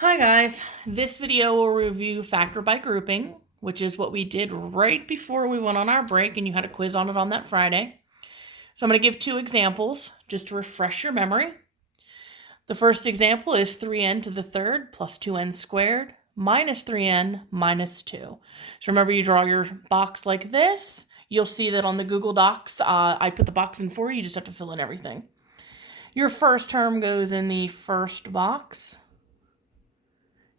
Hi guys, this video will review factor by grouping, which is what we did right before we went on our break and you had a quiz on it on that Friday. So I'm going to give two examples just to refresh your memory. The first example is 3n to the third plus 2n squared minus 3n minus 2. So remember, you draw your box like this. You'll see that on the Google Docs, I put the box in for you. You just have to fill in everything. Your first term goes in the first box.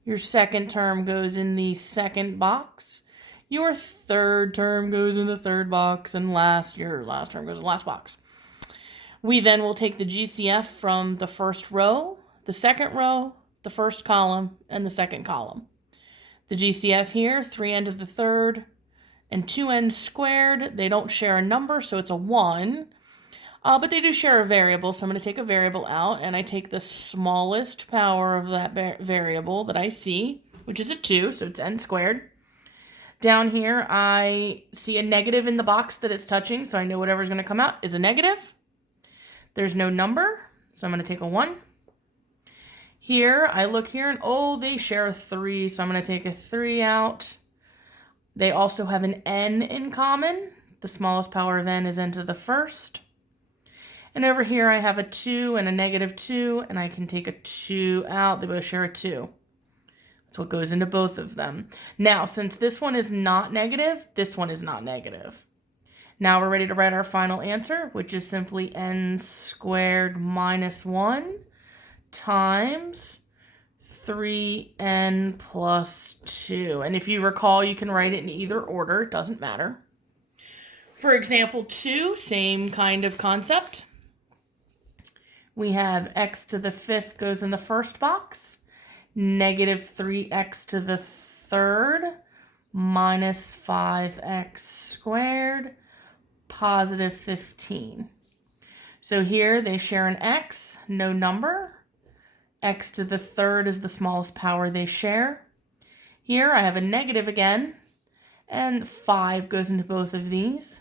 Your second term goes in the second box. Your third term goes in the third box. And your last term goes in the last box. We then will take the GCF from the first row, the second row, the first column, and the second column. The GCF here, 3n to the third and 2n squared. They don't share a number, so it's a 1. But they do share a variable, so I'm going to take a variable out, and I take the smallest power of that variable that I see, which is a 2, so it's n squared. Down here, I see a negative in the box that it's touching, so I know whatever's going to come out is a negative. There's no number, so I'm going to take a 1. Here, I look here, and they share a 3, so I'm going to take a 3 out. They also have an n in common. The smallest power of n is n to the first. And over here, I have a 2 and a negative 2, and I can take a 2 out. They both share a 2. That's what goes into both of them. Now, since this one is not negative, this one is not negative. Now we're ready to write our final answer, which is simply n squared minus 1 times 3n plus 2. And if you recall, you can write it in either order. It doesn't matter. For example 2, same kind of concept. We have x to the fifth goes in the first box, negative 3x to the third minus 5x squared, positive 15. So here they share an x, no number. X to the third is the smallest power they share. Here I have a negative again, and 5 goes into both of these.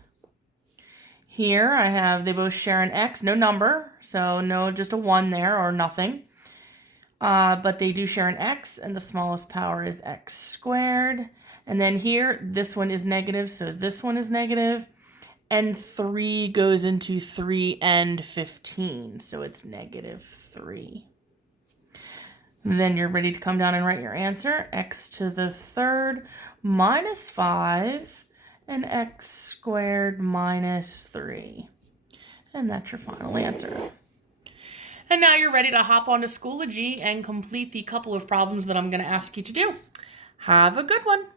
Here I have, they both share an x, no number, so no, just a 1 there or nothing. But they do share an x, and the smallest power is x squared. And then here, this one is negative, so this one is negative. And 3 goes into 3 and 15, so it's negative 3. And then you're ready to come down and write your answer. X to the third minus 5 and x squared minus 3. And that's your final answer. And now you're ready to hop onto Schoology and complete the couple of problems that I'm going to ask you to do. Have a good one.